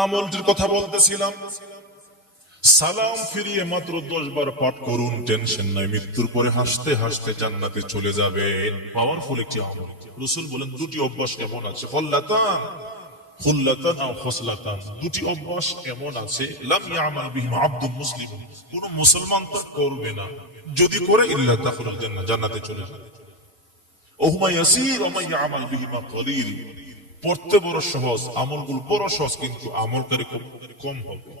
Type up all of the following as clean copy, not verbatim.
আমলটির কথা বলতেছিলাম। সালাম ফিরিয়ে মাত্র 10 বার পাঠ করুন, টেনশন নাই, মৃত্যুর পরে হাসতে হাসতে জান্নাতে চলে যাবেন। পাওয়ারফুল একটি আমল। রাসূল বলেন দুটি অভ্যাস এমন আছে, খুল্লাতান আও খসলাতান, দুটি অভ্যাস এমন আছে লাম ইয়ামাল বিহিমা আব্দুল মুসলিম, কোন মুসলমান তা করবে না, যদি করে ইল্লা দাখালাল জান্নাহ, জান্নাতে চলে যাবে। ওহুমা ইয়াসির ওয়া মান ইয়ামাল বিহিমা কলিল, পড়তে বড় সহজ, আমলগুলো বড় সহজ, কিন্তু আমলকারী খুব কম হবে।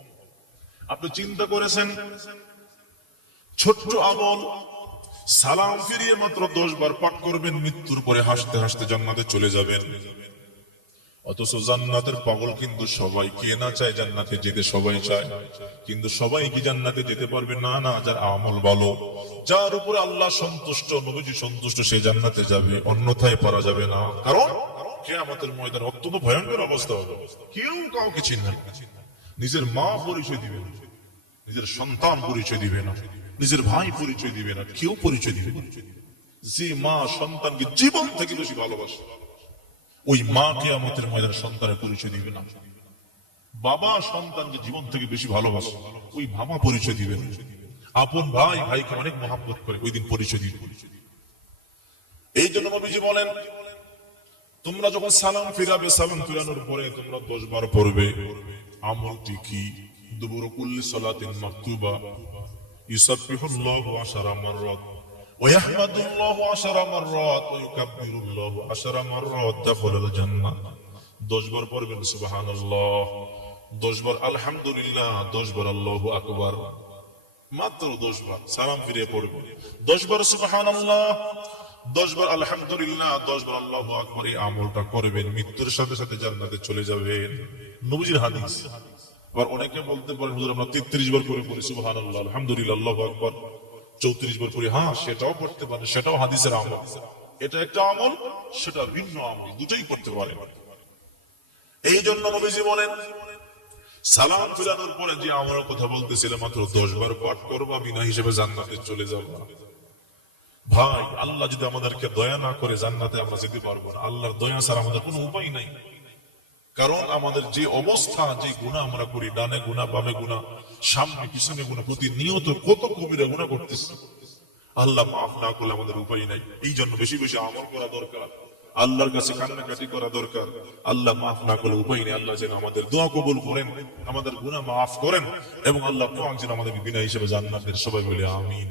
আপনি চিন্তা করেছেন ছোট্ট আমল, সালাম ফিরিয়ে মাত্র 10 বার পাঠ করবেন, মৃত্যুর পরে হাসতে হাসতে জান্নাতে চলে যাবেন। অথচ জান্নাতের পাগল কিন্তু সবাই, কে না চায় জান্নাতে যেতে, সবাই চায়, কিন্তু সবাই কি জান্নাতে যেতে পারবে? না না, যার আমল ভালো, যার উপরে আল্লাহ সন্তুষ্ট, নবীজি সন্তুষ্ট, সে জান্নাতে যাবে, অন্যথায় পারা যাবে না। কারণ কিয়ামতের ময়দানে অত্যন্ত ভয়ঙ্কর অবস্থা হবে, কেউ কাউকে চিনবে না, নিজের মা পরিচয় দিবে না, নিজের সন্তান পরিচয় দিবে না, নিজের ভাই পরিচয় দিবে না, কেউ পরিচয় দিবে না। যে মা সন্তানকে জীবন থেকে বেশি ভালোবাসে, ওই মা কিয়ামতের ময়দানে সন্তানের পরিচয় দিবে না। বাবা সন্তানকে জীবন থেকে বেশি ভালোবাসে, ওই বাবা পরিচয় দিবে না। আপন ভাই ভাইকে অনেক মহব্বত করে, ওই দিন পরিচয় দিবে। এই জন্য নবীজি বলেন, তোমরা যখন সালাম ফিরাবে, সালাম ফিরানোর পরে তোমরা 10 বার পড়বে। আমলটি কি? দুবুর কুল্লি সালাতিন মাকতুবা ইউসাব্বিহুল্লাহু 10 মাররাত ওয়া ইয়াহমাদুল্লাহু 10 মাররাত ওয়া ইউকাব্বিরুল্লাহু 10 মাররাত দাখালাল জান্নাহ। 10 বার পড়বেন সুবহানাল্লাহ, 10 বার আলহামদুলিল্লাহ, 10 বার আল্লাহু আকবার, মাত্র 10 বার সালাম ফিরিয়ে পড়বেন। 10 বার সুবহানাল্লাহ, 10 বার আলহামদুলিল্লাহ, 10 বার আল্লাহু আকবার, এই আমলটা করবেন, মৃত্যুর সাথে সাথে জান্নাতে চলে যাবেন। নবীজির হাদিস। আবার অনেকে বলতে পারেন, হুজুর আমরা 33 বার করে পড়ি সুবহানাল্লাহ, আলহামদুলিল্লাহ, আল্লাহু আকবার, 34 বার পড়ি। হ্যাঁ, সেটাও করতে পারেন, সেটাও হাদিসের আমল। এটা একটা আমল, সেটা ভিন্ন আমল, দুটোই করতে পারেন। এই জন্য নবীজি বলেন, সালাম ফিরানোর পরে যে আমলের কথা বলতেছিলাম, মাত্র 10 বার পাঠ করবা, বিনা হিসেবে জান্নাতে চলে যাবা। ভাই, আল্লাহ যদি আমাদেরকে দয়া না করে জান্নাতে আমরা যেতে পারবো না। আল্লাহর দয়া ছাড়া আমাদের কোনো উপায় নাই। কারণ আমাদের যে অবস্থা, যে গুনাহ আমরা করি, ডানে গুনাহ, বামে গুনাহ, সামনে পিছনে গুনাহ, প্রতিনিয়ত কত কবিরা গুনাহ করতেছি, আল্লাহ মাফ না করলে আমাদের উপায় নাই। এই জন্য বেশি বেশি আমল করা দরকার, আল্লাহর কাছে কান্নাকাটি করা দরকার। আল্লাহ মাফ না করলে উপায় নেই। আল্লাহ যেন আমাদের দোয়া কবুল করেন, আমাদের গুনাহ মাফ করেন, এবং আল্লাহ পাক যেন আমাদেরকে বিনা হিসেবে জান্নাতের, সবাই বলে আমিন।